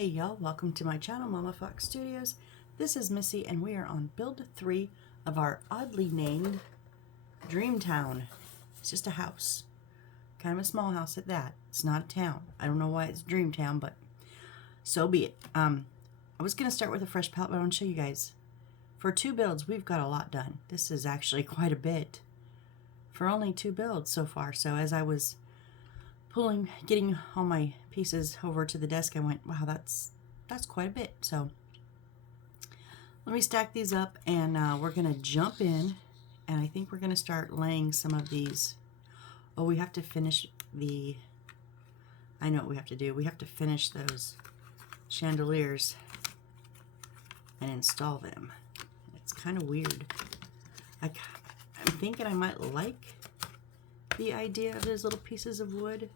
Hey y'all, welcome to my channel, Mama Fox Studios. This is Missy and we are on build 3 of our oddly named Dreamtown. It's just a house. Kind of a small house at that. It's not a town. I don't know why it's Dreamtown, but so be it. I was going to start with a fresh palette, but I want to show you guys. For 2 builds, we've got a lot done. This is actually quite a bit for only 2 builds so far. So as I was getting all my pieces over to the desk, I went, wow, that's quite a bit. So let me stack these up and we're gonna jump in, and I think we're gonna start laying some of these. Oh, we have to finish I know what we have to do. We have to finish those chandeliers and install them. It's kind of weird. I'm thinking I might like the idea of those little pieces of wood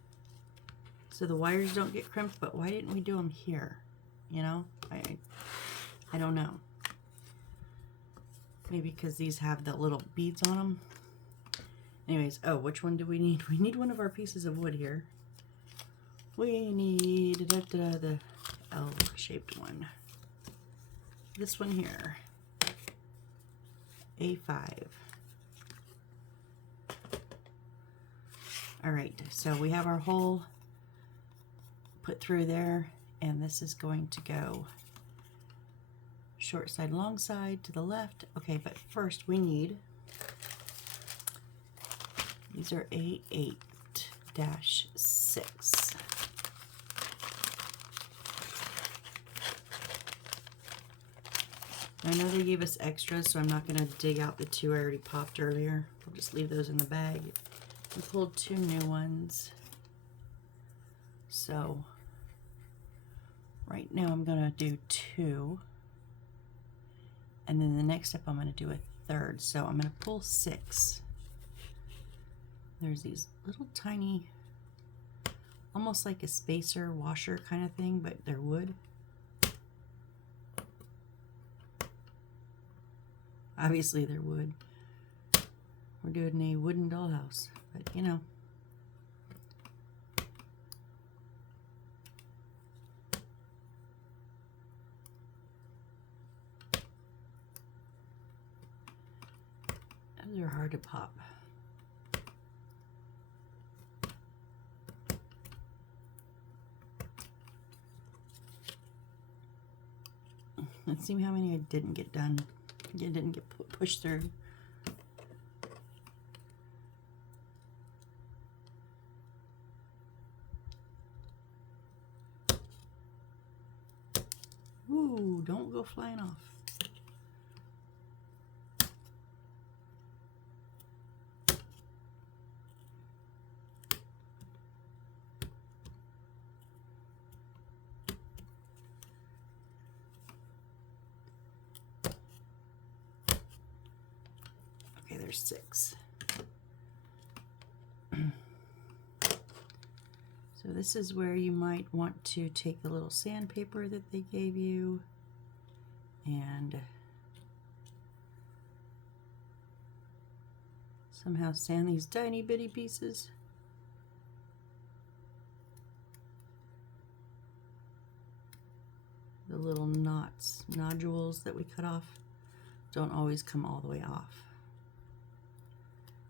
so the wires don't get crimped, but why didn't we do them here? You know, I don't know. Maybe because these have the little beads on them. Anyways, oh, which one do we need? We need one of our pieces of wood here. We need the L-shaped one. This one here. A5. All right, so we have our hole put through there, and this is going to go short side, long side to the left. Okay, but first we need, these are A8-6. I know they gave us extras, so I'm not going to dig out the 2 I already popped earlier. I'll just leave those in the bag. We pulled 2 new ones. So right now I'm going to do 2. And then the next step I'm going to do a third. So I'm going to pull 6. There's these little tiny, almost like a spacer washer kind of thing, but they're wood. Obviously they're wood. We're doing a wooden dollhouse, but you know. Those are hard to pop. Let's see how many I didn't get done. It didn't get pushed through. Ooh, don't go flying off. Okay, there's 6. So this is where you might want to take the little sandpaper that they gave you and somehow sand these tiny bitty pieces. The little nodules that we cut off don't always come all the way off,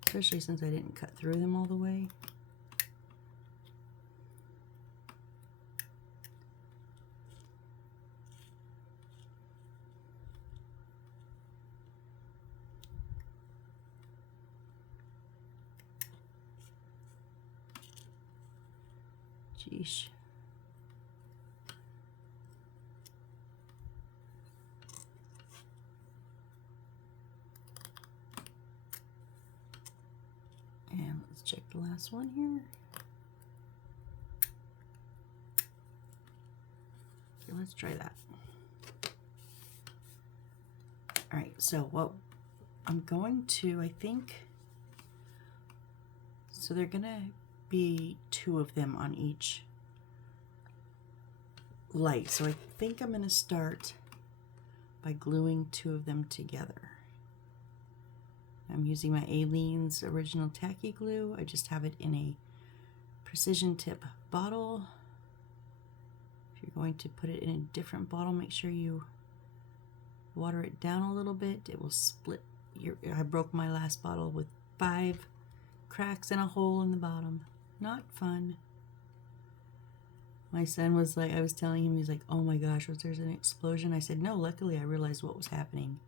especially since I didn't cut through them all the way. Sheesh. And let's check the last one here. Okay, let's try that. All right, so what I'm going to, I think, so they're gonna be 2 of them on each light. So I think I'm gonna start by gluing 2 of them together. I'm using my Aleene's original tacky glue. I just have it in a precision tip bottle. If you're going to put it in a different bottle, make sure you water it down a little bit. It will split. I broke my last bottle with 5 cracks and a hole in the bottom. Not fun. My son was like, I was telling him, he's like, oh my gosh, was there an explosion? I said, no, luckily I realized what was happening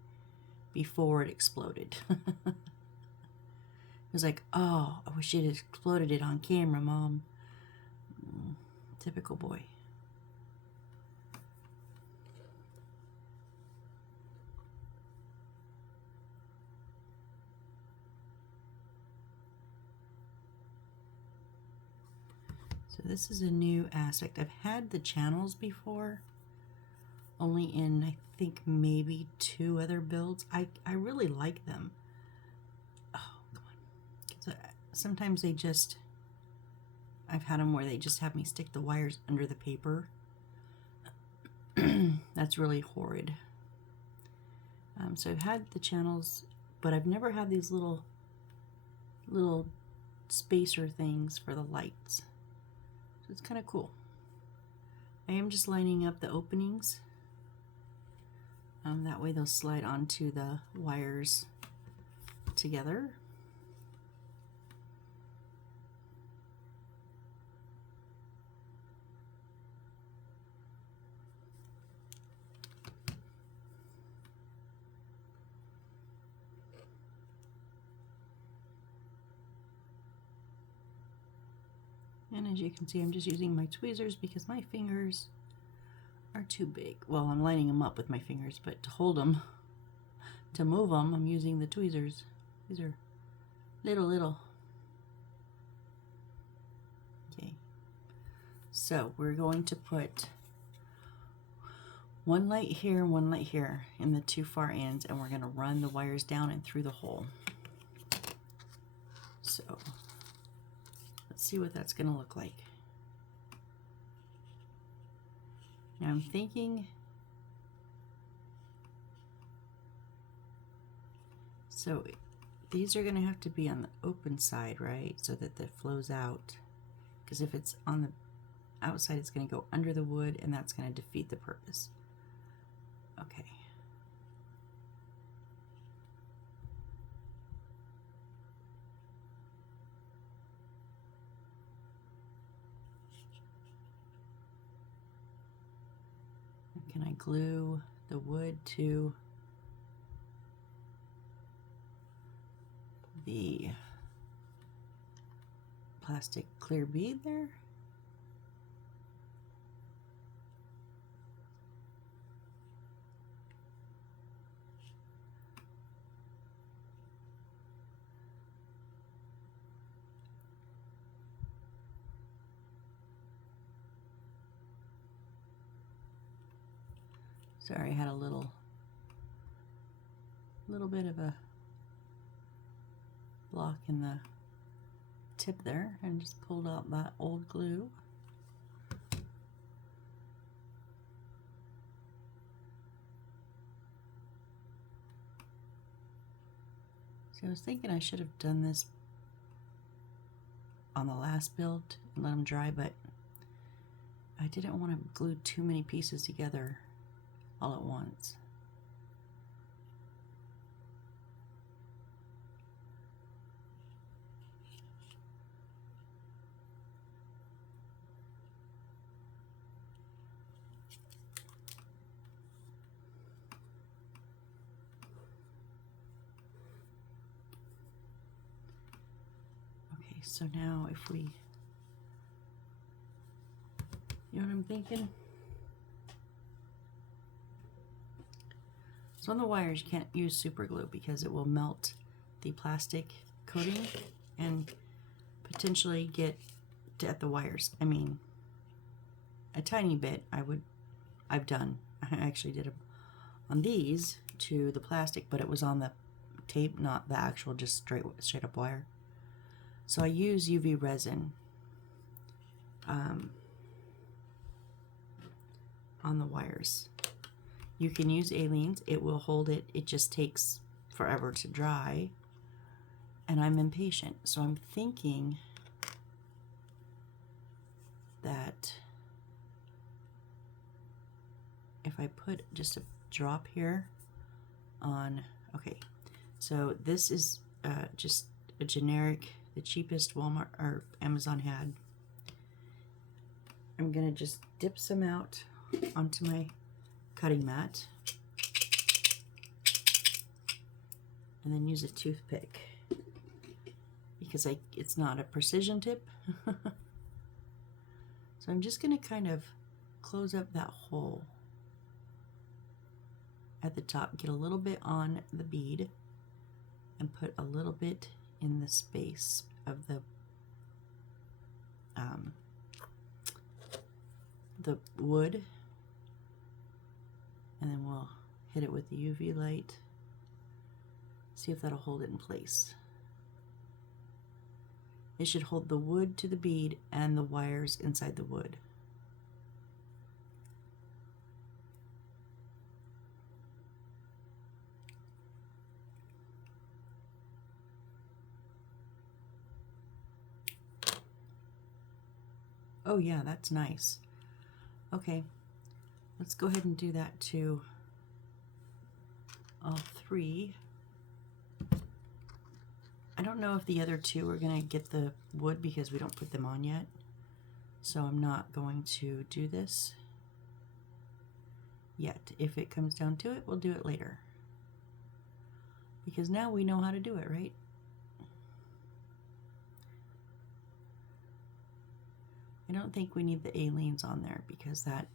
before it exploded. He was like, oh, I wish it had exploded it on camera, Mom. Typical boy. So this is a new aspect. I've had the channels before, only in, I think, maybe 2 other builds. I really like them. Oh, come on. So sometimes they just, I've had them where they just have me stick the wires under the paper. That's really horrid. So I've had the channels, but I've never had these little spacer things for the lights. So it's kind of cool. I am just lining up the openings. That way they'll slide onto the wires together. And as you can see, I'm just using my tweezers because my fingers are too big. Well, I'm lining them up with my fingers, but to hold them, to move them, I'm using the tweezers. These are little. Okay. So we're going to put 1 light here, 1 light here in the 2 far ends, and we're going to run the wires down and through the hole. So let's see what that's going to look like. Now I'm thinking, so these are going to have to be on the open side, right? So that it flows out. Because if it's on the outside, it's going to go under the wood, and that's going to defeat the purpose. Okay. Can I glue the wood to the plastic clear bead there? Sorry, I had a little bit of a block in the tip there and just pulled out that old glue. So I was thinking I should have done this on the last build and let them dry, but I didn't want to glue too many pieces together all at once. Okay, so now if we, you know what I'm thinking? So on the wires, you can't use super glue because it will melt the plastic coating and potentially get at the wires. I mean, a tiny bit I've done. I actually did it on these to the plastic, but it was on the tape, not the actual just straight up wire. So I use UV resin on the wires. You can use Aleene's, it will hold it, it just takes forever to dry, and I'm impatient, so I'm thinking that if I put just a drop here on, okay, so this is just a generic, the cheapest Walmart or Amazon had. I'm gonna just dip some out onto my cutting mat and then use a toothpick because it's not a precision tip. So I'm just gonna kind of close up that hole at the top, get a little bit on the bead and put a little bit in the space of the wood, and then we'll hit it with the UV light, see if that'll hold it in place. It should hold the wood to the bead and the wires inside the wood. Oh yeah, that's nice. Okay, let's go ahead and do that to all three. I don't know if the other two are going to get the wood because we don't put them on yet. So I'm not going to do this yet. If it comes down to it, we'll do it later. Because now we know how to do it, right? I don't think we need the aleenes on there because that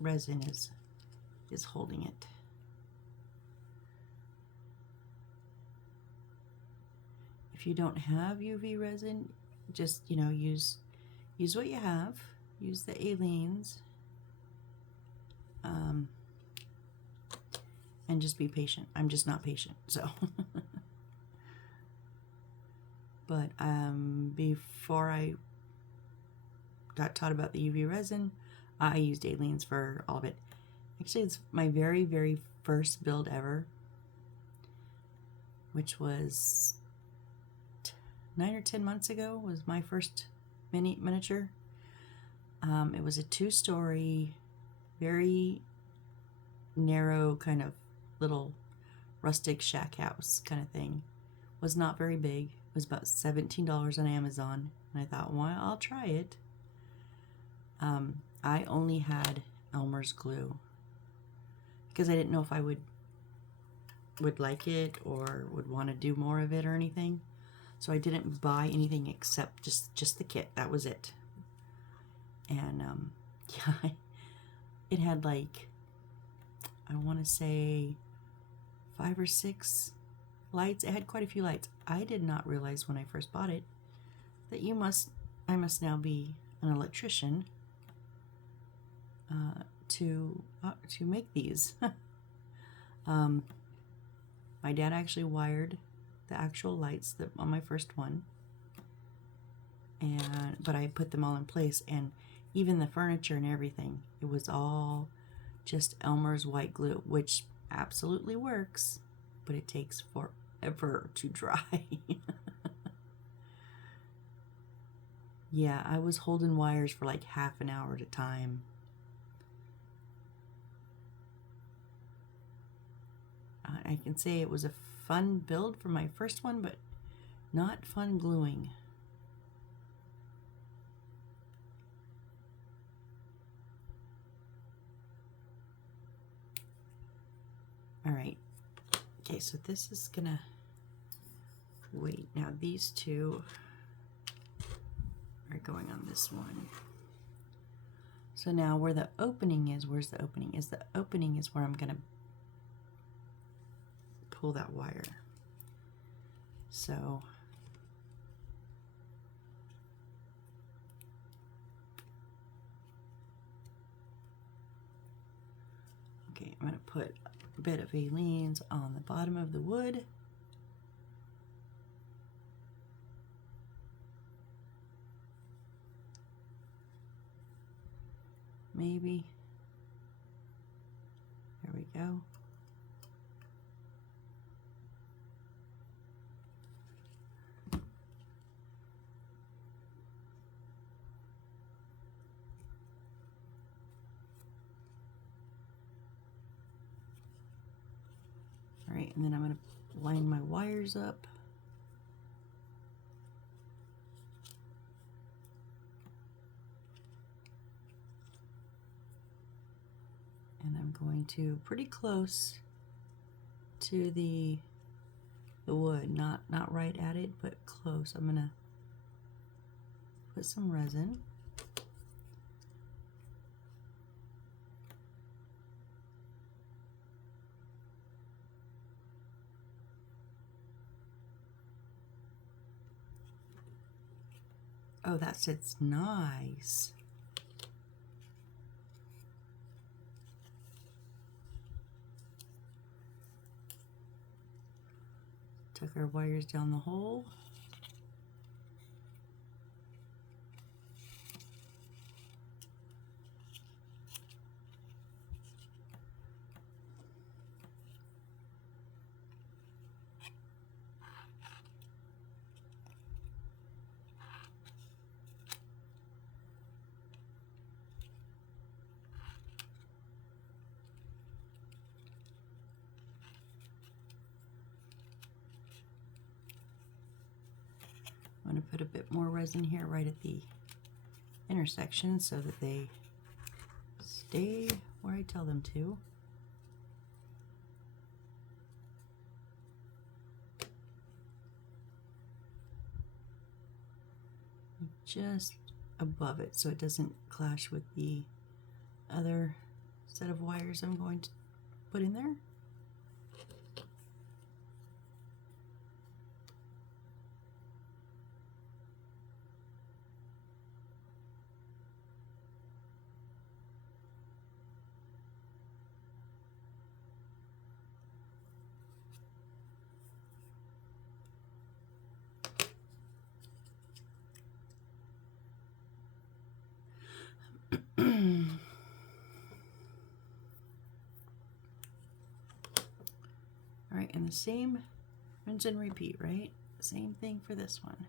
resin is holding it. If you don't have UV resin, just, you know, use what you have. Use the aleenes. And just be patient. I'm just not patient, so. But before I got taught about the UV resin, I used aleenes for all of it. Actually, it's my very, very first build ever, which was 9 or 10 months ago, was my first miniature. It was a 2-story, very narrow kind of little rustic shack house kind of thing. Was not very big. It was about $17 on Amazon, and I thought, well, I'll try it. I only had Elmer's glue because I didn't know if I would like it or would want to do more of it or anything. So I didn't buy anything except just the kit. That was it. And yeah, it had like, I want to say 5 or 6 lights. It had quite a few lights. I did not realize when I first bought it that I must now be an electrician to make these. My dad actually wired the actual lights on my first one, but I put them all in place, and even the furniture and everything, it was all just Elmer's white glue, which absolutely works, but it takes forever to dry. Yeah, I was holding wires for like half an hour at a time. I can say it was a fun build for my first one, but not fun gluing. All right. Okay, so this is gonna wait. Now these two are going on this one. So now where the opening is, where's the opening? The opening is where I'm gonna pull that wire. So okay, I'm gonna put a bit of aleenes on the bottom of the wood. Maybe. There we go. All right, and then I'm going to line my wires up. And I'm going to pretty close to the wood, not right at it, but close. I'm going to put some resin. Oh, that sits nice. Tuck our wires down the hole. I'm going to put a bit more resin here right at the intersection so that they stay where I tell them to. Just above it so it doesn't clash with the other set of wires I'm going to put in there. All right, and the same rinse and repeat, right? Same thing for this one.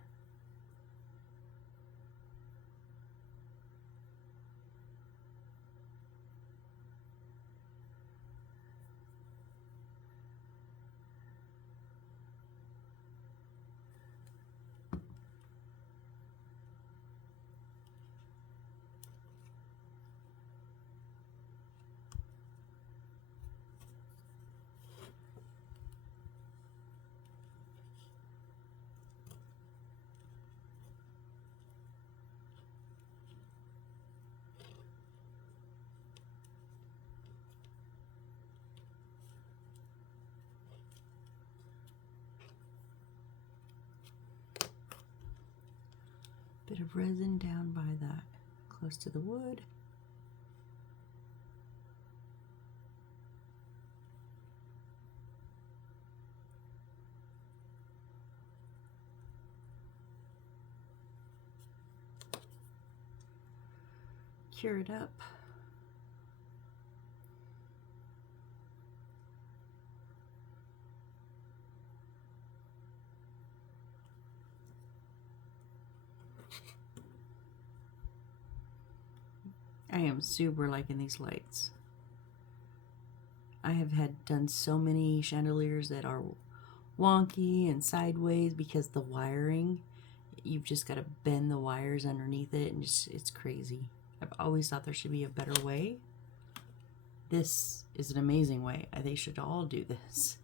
Bit of resin down by that, close to the wood. Cure it up. I am super liking these lights. I have had done so many chandeliers that are wonky and sideways because the wiring, you've just got to bend the wires underneath it, and it's crazy. I've always thought there should be a better way. This is an amazing way. They should all do this.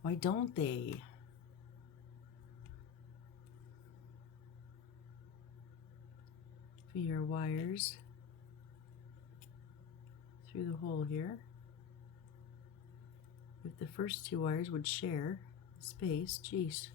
Why don't they? Feed your wires through the hole here. If the first two wires would share space, geez.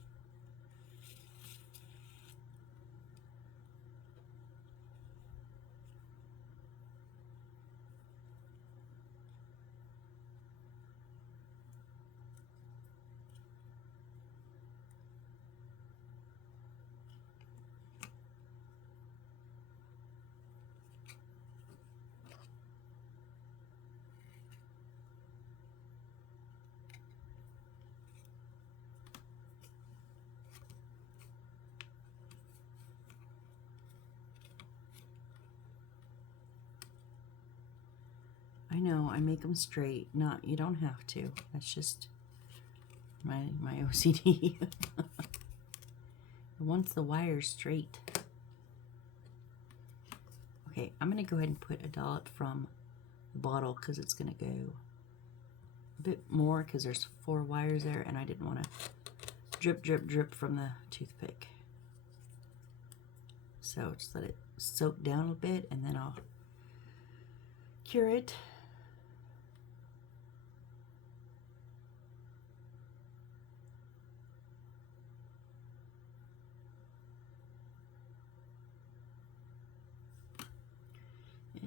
I know, I make them straight. You don't have to. That's just my OCD. It wants the wires straight. Okay, I'm going to go ahead and put a dollop from the bottle because it's going to go a bit more because there's 4 wires there and I didn't want to drip, drip, drip from the toothpick. So just let it soak down a bit and then I'll cure it.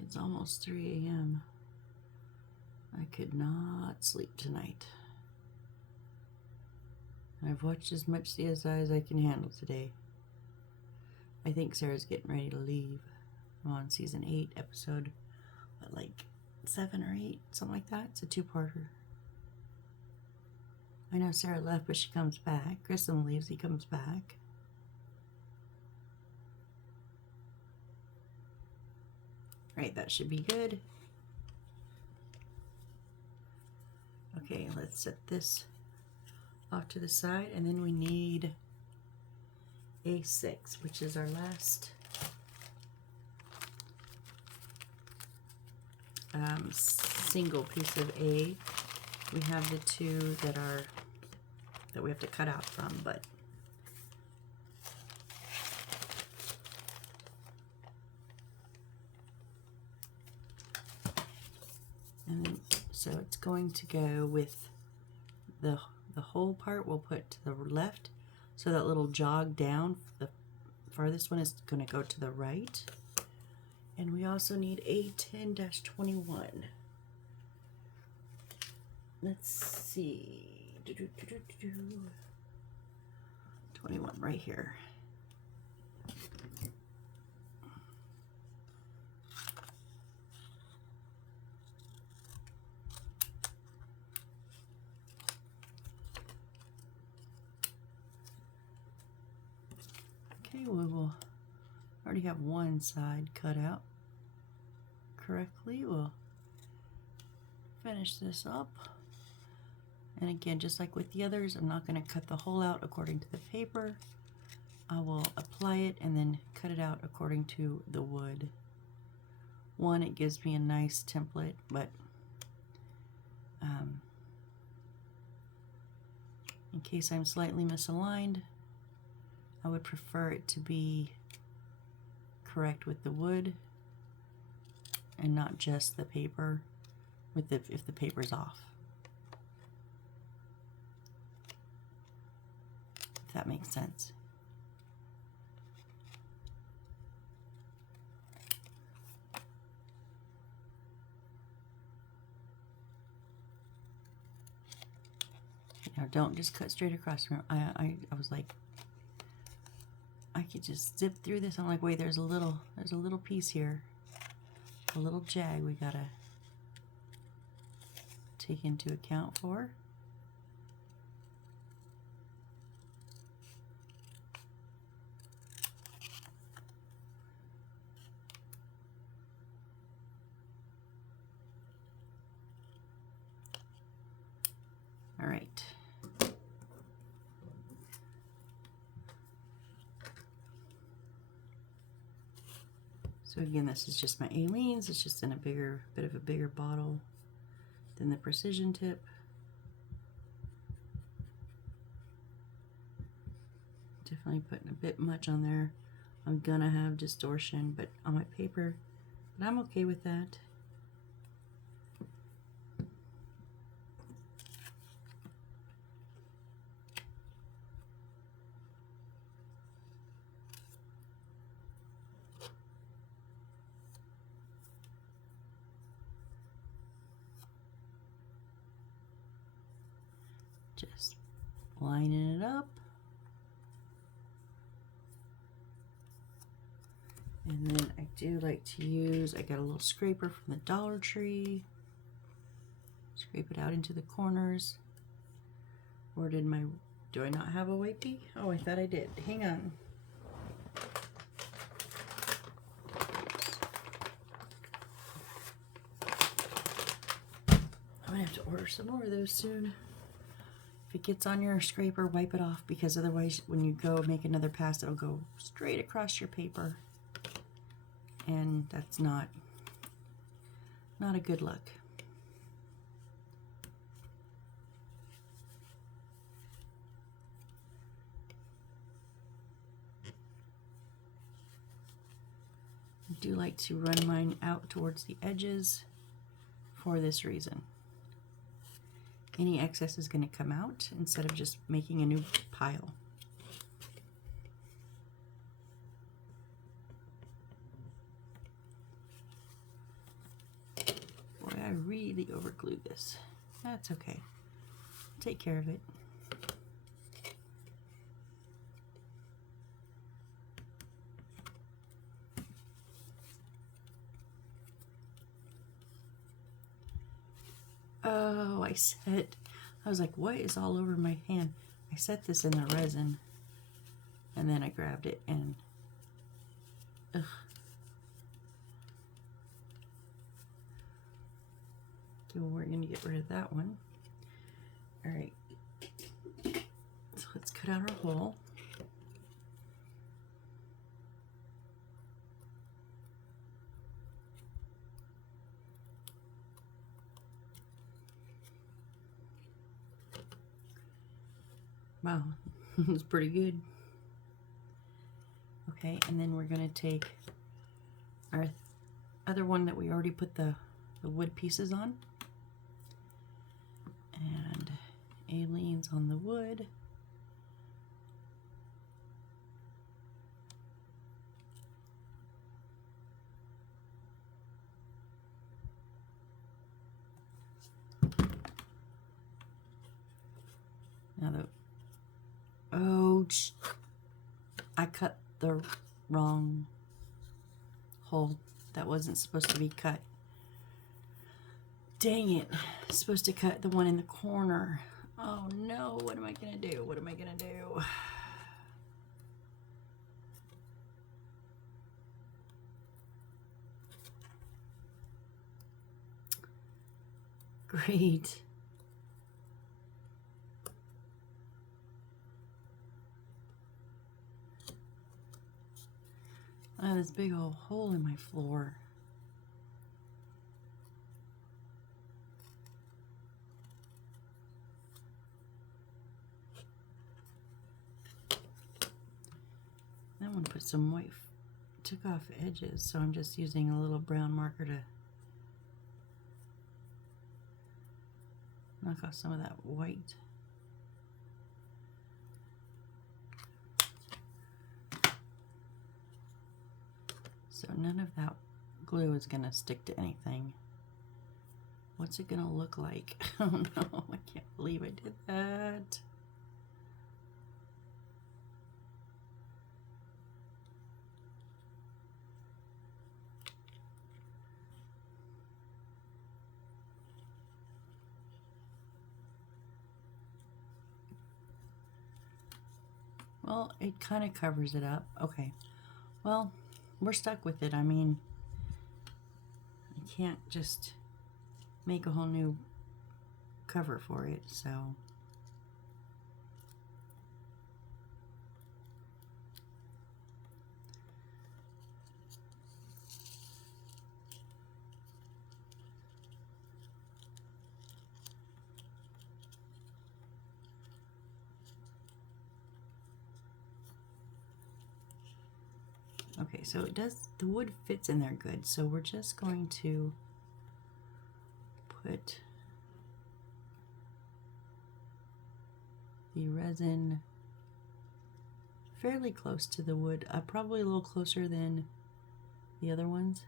It's almost 3 a.m. I could not sleep tonight. I've watched as much CSI as I can handle today. I think Sarah's getting ready to leave. I'm on season 8, episode, what, like 7 or 8, something like that. It's a 2-parter. I know Sarah left, but she comes back. Grissom leaves, he comes back. Right, that should be good. Okay, let's set this off to the side, and then we need A6, which is our last single piece of A. We have the 2 that we have to cut out from, but and then, so it's going to go with the whole part. We'll put to the left, so that little jog down, the farthest one is going to go to the right. And we also need a 10-21. Let's see. 21 right here. Okay, we will already have one side cut out correctly. We'll finish this up. And again, just like with the others, I'm not going to cut the hole out according to the paper. I will apply it and then cut it out according to the wood. One, it gives me a nice template, but in case I'm slightly misaligned, I would prefer it to be correct with the wood and not just the paper with if the paper's off. If that makes sense. Now don't just cut straight across. I was like, I could just zip through this. I'm like, wait, there's a little piece here, a little jag we gotta take into account for. All right. So again, this is just my Aleene's. It's just in a bit of a bigger bottle than the Precision Tip. Definitely putting a bit much on there. I'm gonna have distortion, but on my paper, but I'm okay with that. Just lining it up. And then I do like to use, I got a little scraper from the Dollar Tree. Scrape it out into the corners. Or do I not have a wipey? Oh, I thought I did. Hang on. I'm gonna have to order some more of those soon. If it gets on your scraper, wipe it off, because otherwise when you go make another pass, it'll go straight across your paper. And that's not a good look. I do like to run mine out towards the edges for this reason. Any excess is going to come out instead of just making a new pile. Boy, I really overglued this. That's okay. Take care of it. Oh, I was like, what is all over my hand? I set this in the resin, and then I grabbed it, and ugh. Okay, well, we're gonna get rid of that one. All right, so let's cut out our hole. Wow, it's pretty good. Okay, and then we're gonna take our other one that we already put the wood pieces on, and Aileen's on the wood. Now I cut the wrong hole. That wasn't supposed to be cut. Dang it. Supposed to cut the one in the corner. Oh no, what am I gonna do? What am I gonna do? Great. I have this big old hole in my floor. That one put some white, took off edges, so I'm just using a little brown marker to knock off some of that white. So none of that glue is gonna stick to anything. What's it gonna look like? Oh no, I can't believe I did that. Well, it kind of covers it up. Okay. Well, we're stuck with it. I mean, I can't just make a whole new cover for it, so. Okay, so it does, the wood fits in there good, so we're just going to put the resin fairly close to the wood, probably a little closer than the other ones,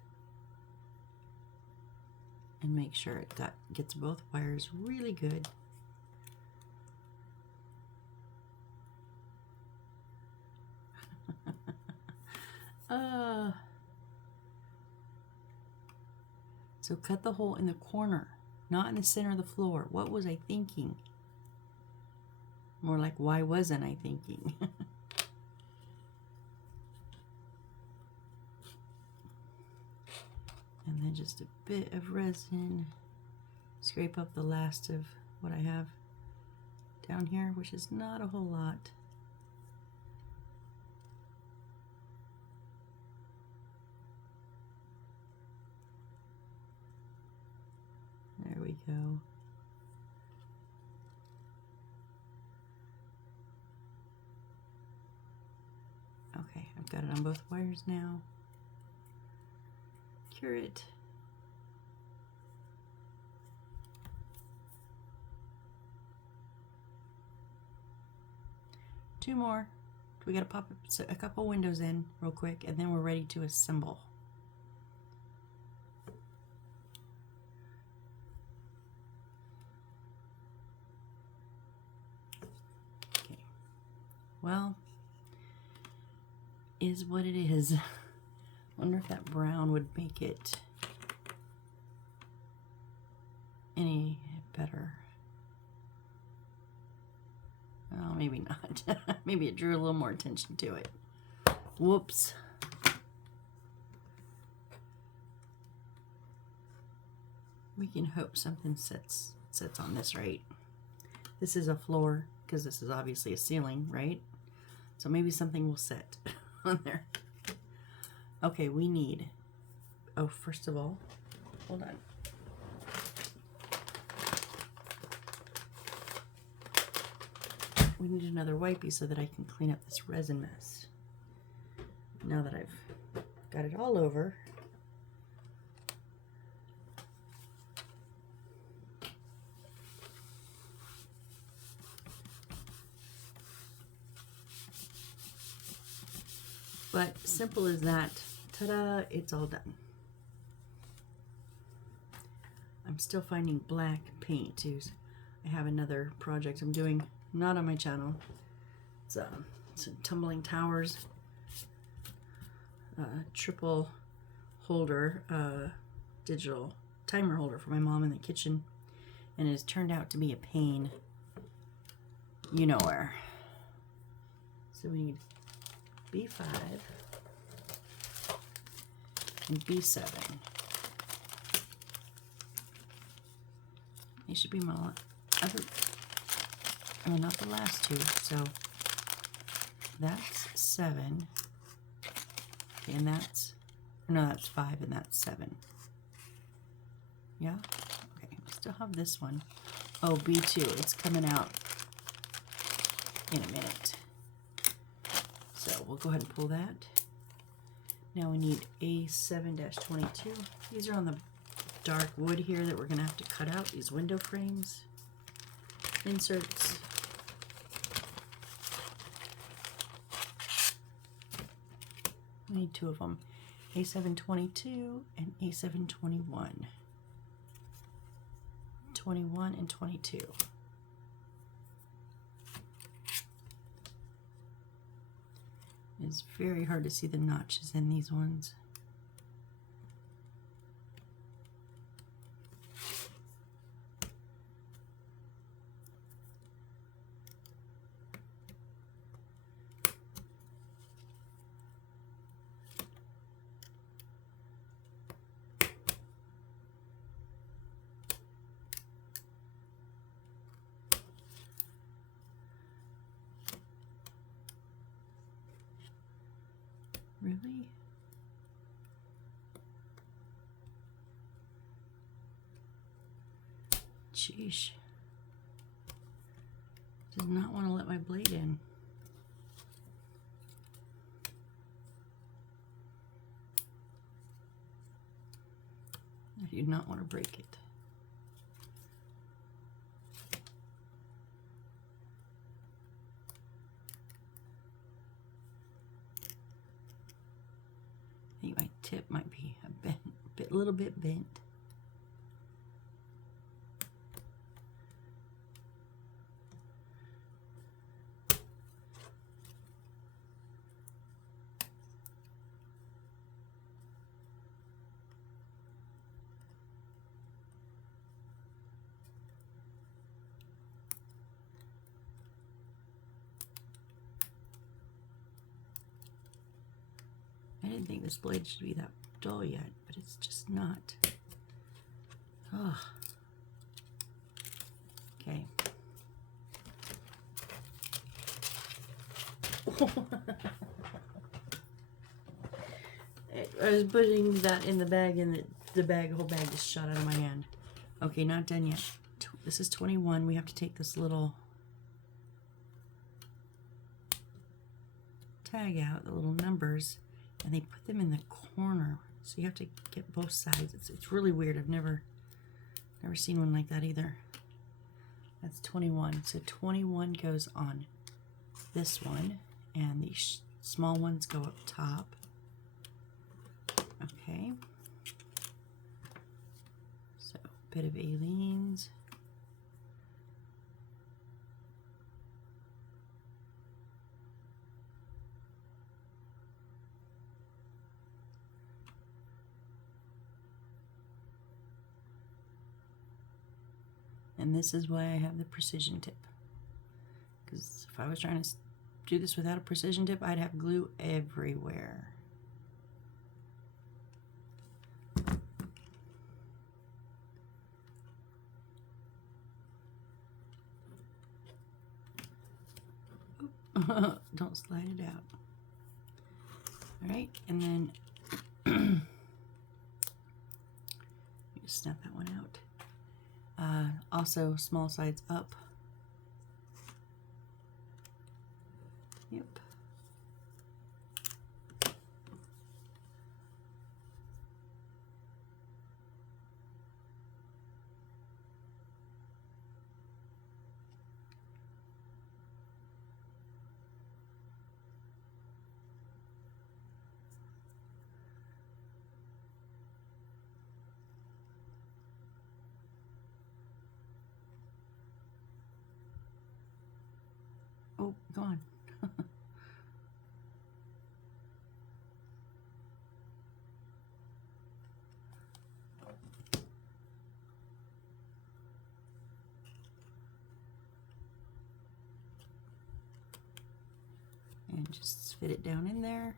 and make sure it gets both wires really good. So cut the hole in the corner, not in the center of the floor. What was I thinking? More like, why wasn't I thinking? And then just a bit of resin. Scrape up the last of what I have down here, which is not a whole lot. There we go. Okay, I've got it on both wires now. Cure it. Two more. We gotta pop a couple windows in real quick, and then we're ready to assemble. Okay. Well, is what it is. Wonder if that brown would make it any better. Oh, maybe not. Maybe it drew a little more attention to it. Whoops. We can hope something sits on this right. This is a floor, because this is obviously a ceiling, right? So maybe something will sit on there. Okay, we need, oh, first of all, hold on. We need another wipey so that I can clean up this resin mess. Now that I've got it all over, but simple as that. Ta-da, it's all done. I'm still finding black paint too. I have another project I'm doing, not on my channel. It's some tumbling towers, triple holder, digital timer holder for my mom in the kitchen, and it has turned out to be a pain. You know where. So we need B5 and B7. These should be my other, I mean, not the last two. So that's 7. Okay, and that's, no, that's 5 and that's 7. Yeah? Okay, we still have this one. Oh, B2, it's coming out in a minute. So we'll go ahead and pull that. Now we need A7-22. These are on the dark wood here that we're going to have to cut out, these window frames. Inserts. We need 2 of them. A7-22 and A7-21. 21 and 22. It's very hard to see the notches in these ones. Really? Sheesh. Does not want to let my blade in. I do not want to break it. I think my tip might be a little bit bent. I didn't think this blade should be that dull yet, but it's just not. Oh. Okay. I was putting that in the bag, and the whole bag just shot out of my hand. Okay, not done yet. This is 21. We have to take this little tag out, the little numbers, and they put them in the corner. So you have to get both sides. It's really weird. I've never seen one like that either. That's 21. So 21 goes on this one, and the small ones go up top. Okay. So a bit of Aleene's. And this is why I have the precision tip. Because if I was trying to do this without a precision tip, I'd have glue everywhere. Don't slide it out. All right, and then just snap that one out. Also, small sides up. Yep. Oh, gone. And just fit it down in there.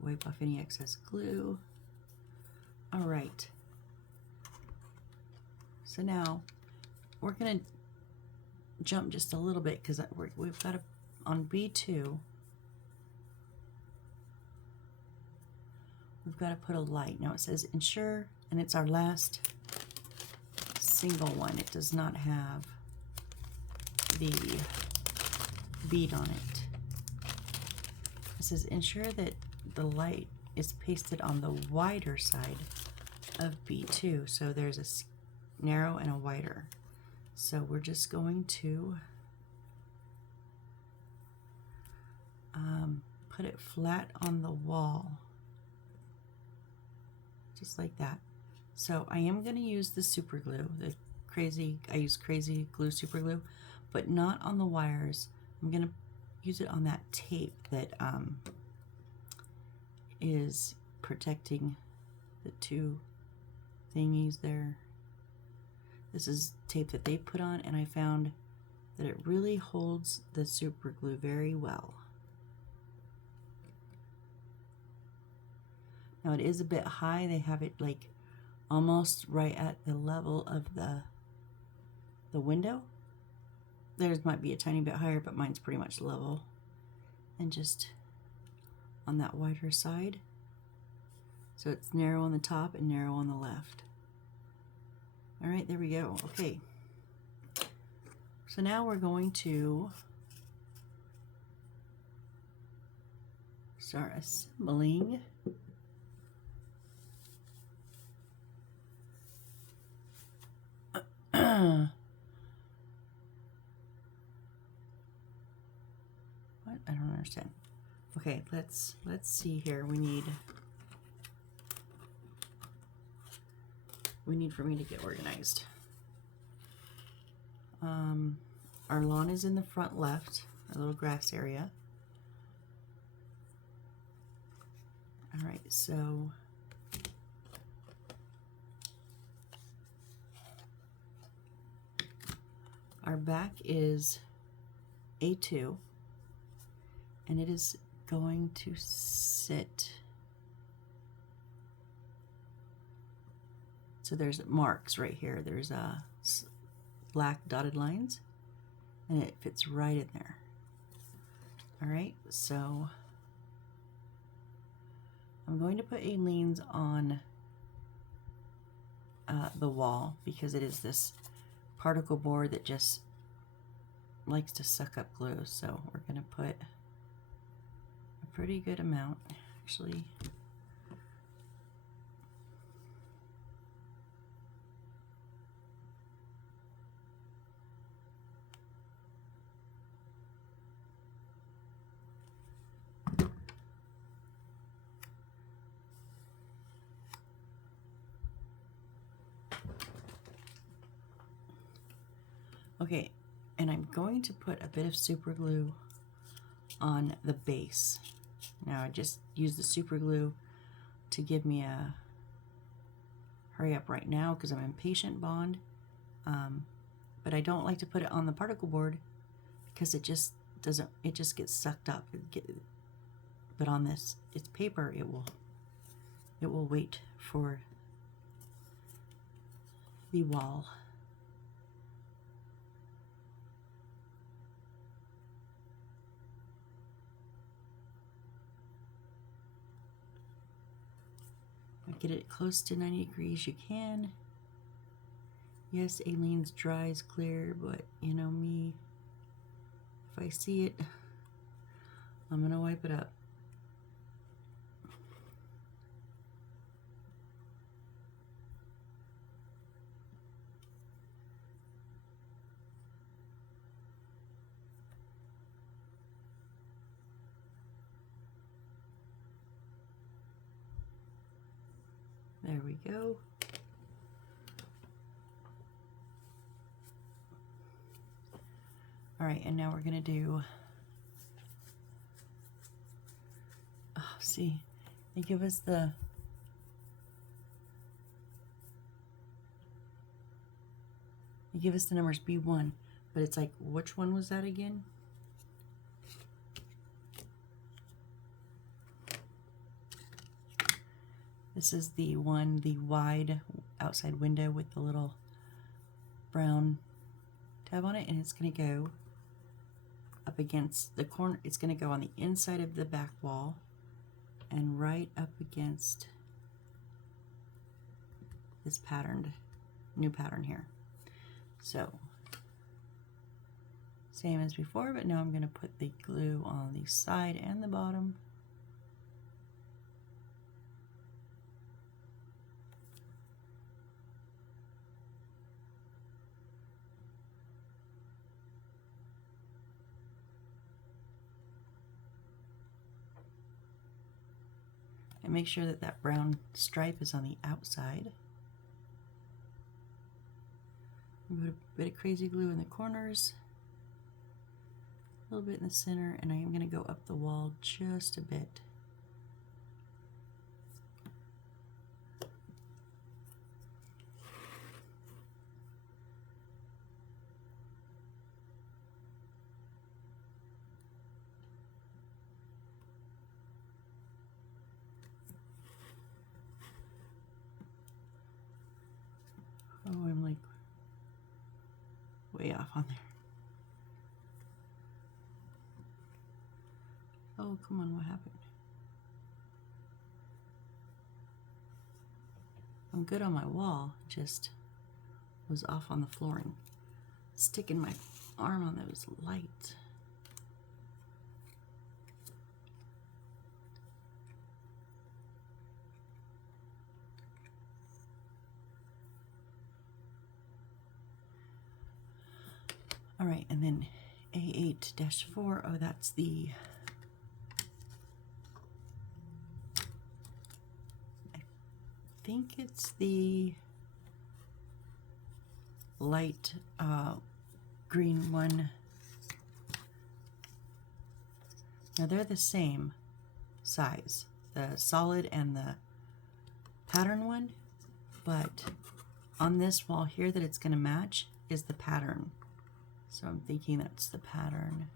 Wipe off any excess glue. All right. So now we're going to jump just a little bit because we've got on B2, we've got to put a light. Now it says ensure, and it's our last single one. It does not have the bead on it. It says ensure that the light is pasted on the wider side of B2. So there's a narrow and a wider. So we're just going to put it flat on the wall, just like that. So I am going to use the super glue, I use crazy glue super glue, but not on the wires. I'm going to use it on that tape that is protecting the two thingies there. This is tape that they put on, and I found that it really holds the super glue very well. Now it is a bit high. They have it like almost right at the level of the window. Theirs might be a tiny bit higher, but mine's pretty much level. And just on that wider side. So it's narrow on the top and narrow on the left. All right, there we go. Okay. So now we're going to start assembling what? I don't understand. Okay, let's see here. We need for me to get organized. Our lawn is in the front left, our little grass area. All right, so our back is A2, and it is going to sit. So there's marks right here. There's black dotted lines, and it fits right in there. All right, so I'm going to put Aleene's on the wall because it is this particle board that just likes to suck up glue. So we're going to put a pretty good amount, actually. Okay, and I'm going to put a bit of super glue on the base. Now I just use the super glue to give me a hurry up right now because I'm impatient bond. But I don't like to put it on the particle board because it just doesn't, it just gets sucked up. But on this, it's paper, it will wait for the wall. Get it close to 90 degrees you can. Yes, Aleene's dry is clear, but you know me, if I see it, I'm gonna wipe it up. There we go. All right, and now we're gonna do, oh, see, they give us the, numbers B1, but it's like, which one was that again? This is the one, the wide outside window with the little brown tab on it, and it's going to go up against the corner. It's going to go on the inside of the back wall and right up against this patterned, new pattern here. So, same as before, but now I'm going to put the glue on the side and the bottom. And make sure that that brown stripe is on the outside. Put a bit of crazy glue in the corners, a little bit in the center, and I am going to go up the wall just a bit. Oh, I'm like way off on there. Oh, come on, what happened? I'm good on my wall, just was off on the flooring. Sticking my arm on those lights. All right, and then A8-4, oh, that's the, I think it's the light green one. Now they're the same size, the solid and the pattern one, but on this wall here that it's going to match is the pattern. So I'm thinking that's the pattern.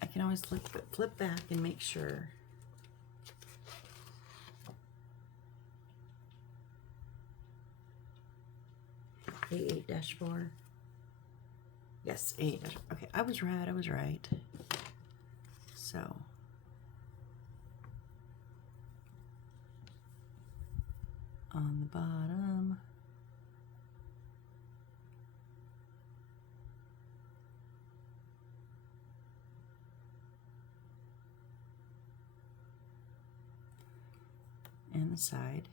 I can always flip back and make sure. A8-4. Yes, 8. Okay, I was right. I was right. So on the bottom, and the side.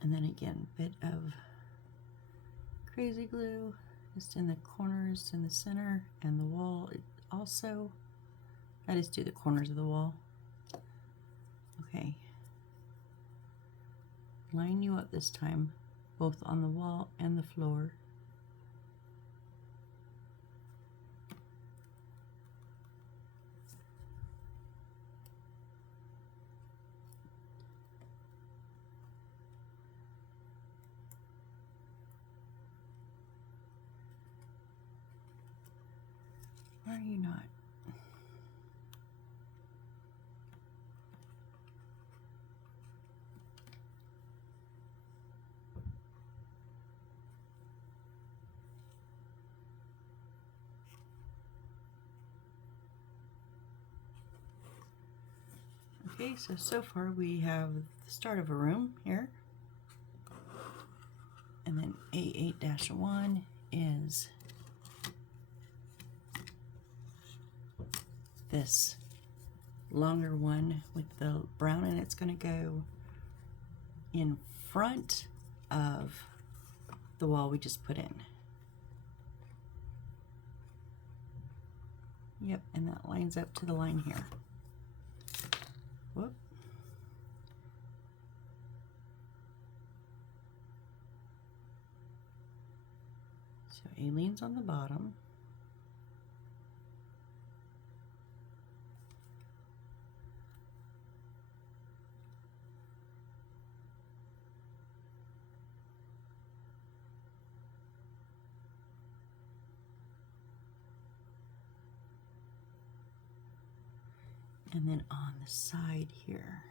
And then again, bit of crazy glue just in the corners in the center and the wall also. I just do the corners of the wall. Okay. Line you up this time, both on the wall and the floor. Why are you not? Okay, so far we have the start of a room here. And then A8-1 is this longer one with the brown, and it's going to go in front of the wall we just put in. Yep, and that lines up to the line here. Whoop. So Aileen's on the bottom. And then on the side here.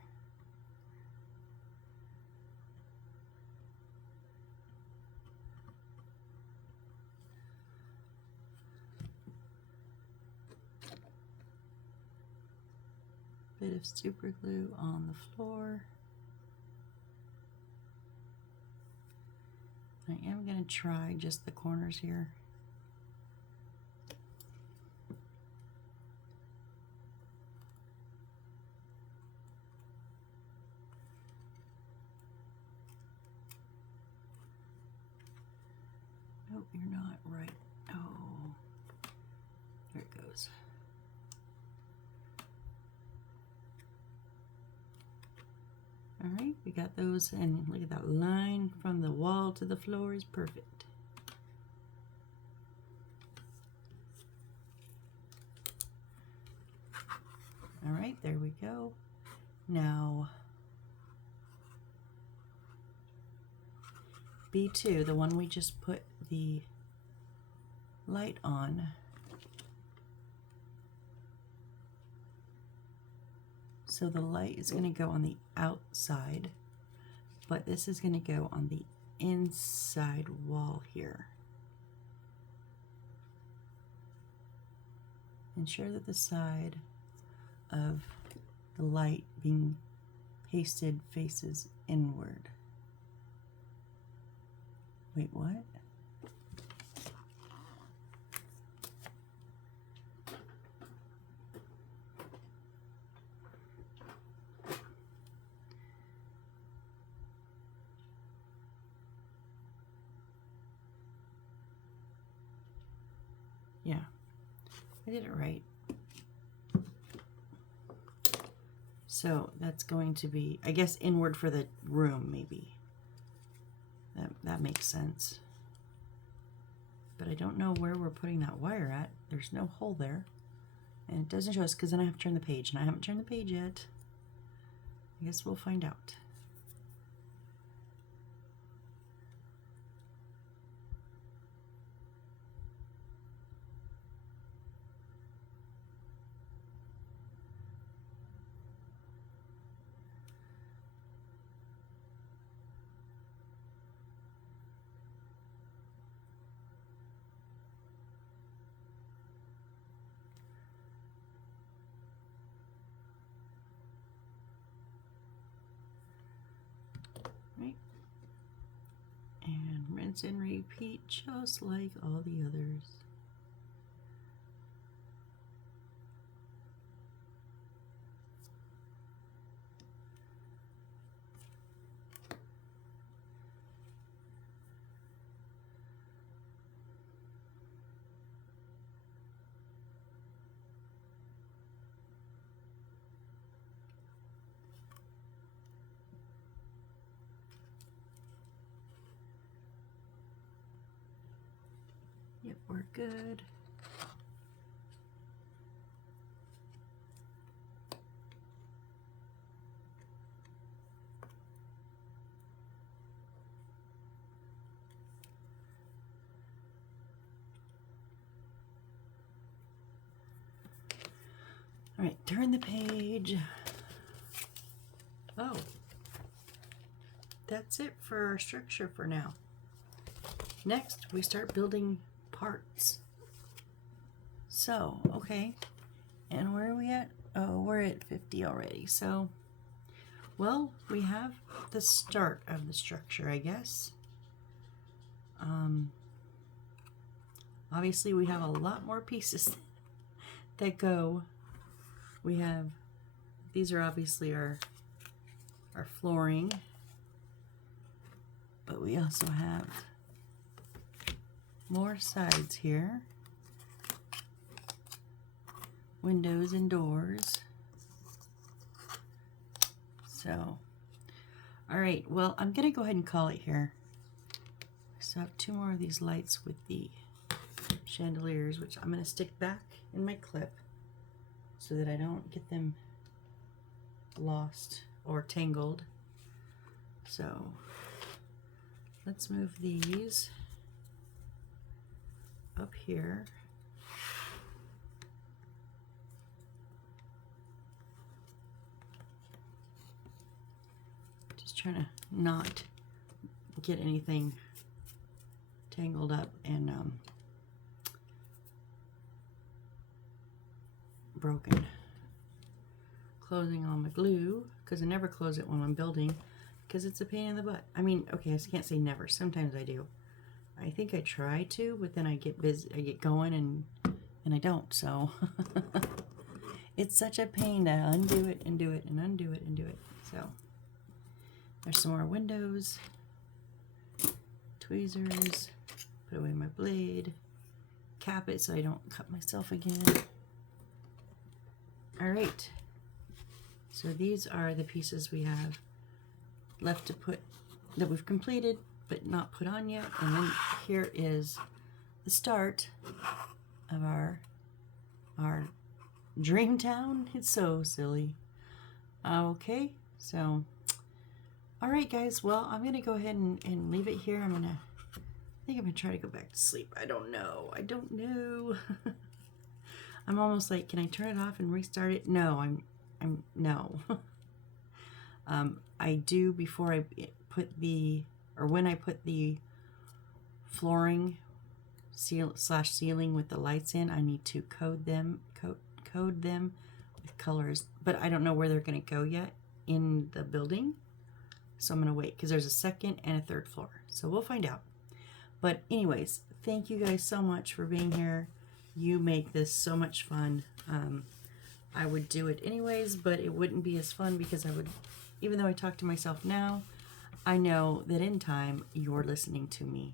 Bit of super glue on the floor. I am going to try just the corners here. Nope, you're not right. Oh, there it goes. All right, we got those, and look at that line from the wall to the floor is perfect. All right, there we go. Now, B2, the one we just put the light on, so the light is going to go on the outside, but this is going to go on the inside wall here. Ensure that the side of the light being pasted faces inward. Wait, what? Yeah, I did it right. So that's going to be, I guess, inward for the room, maybe. That makes sense. But I don't know where we're putting that wire at. There's no hole there. And it doesn't show us because then I have to turn the page. And I haven't turned the page yet. I guess we'll find out. And rinse and repeat just like all the others. Yep, we're good. All right, turn the page. Oh, that's it for our structure for now. Next, we start building parts. So, okay, and where are we at? Oh, we're at 50 already. So, well, we have the start of the structure, I guess. Obviously, we have a lot more pieces that go. We have, these are obviously our flooring, but we also have more sides here, windows and doors. So, all right, well, I'm gonna go ahead and call it here. So I have 2 more of these lights with the chandeliers, which I'm gonna stick back in my clip so that I don't get them lost or tangled. So let's move these up here. Just trying to not get anything tangled up and broken. Closing on my glue, because I never close it when I'm building, because it's a pain in the butt. I mean, okay, I can't say never. Sometimes I do. I think I try to, but then I get busy, I get going, and I don't. So it's such a pain to undo it and do it and undo it and do it. So there's some more windows, tweezers, put away my blade, cap it so I don't cut myself again. All right. So these are the pieces we have left to put, that we've completed but not put on yet. And then here is the start of our dream town. It's so silly. Okay, so all right, guys. Well, I'm gonna go ahead and leave it here. I think I'm gonna try to go back to sleep. I don't know. I'm almost like, can I turn it off and restart it? No, no. I do, before I put when I put the flooring ceiling with the lights in, I need to code them with colors, but I don't know where they're going to go yet in the building. So I'm going to wait, because there's a 2nd and a 3rd floor. So we'll find out. But anyways, thank you guys so much for being here. You make this so much fun. I would do it anyways, but it wouldn't be as fun, because even though I talk to myself now, I know that in time you're listening to me.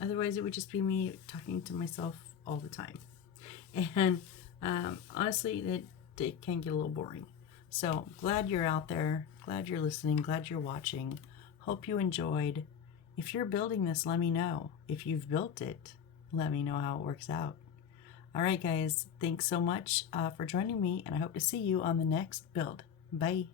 Otherwise, it would just be me talking to myself all the time. And honestly, it can get a little boring. So glad you're out there. Glad you're listening. Glad you're watching. Hope you enjoyed. If you're building this, let me know. If you've built it, let me know how it works out. All right, guys. Thanks so much for joining me, and I hope to see you on the next build. Bye.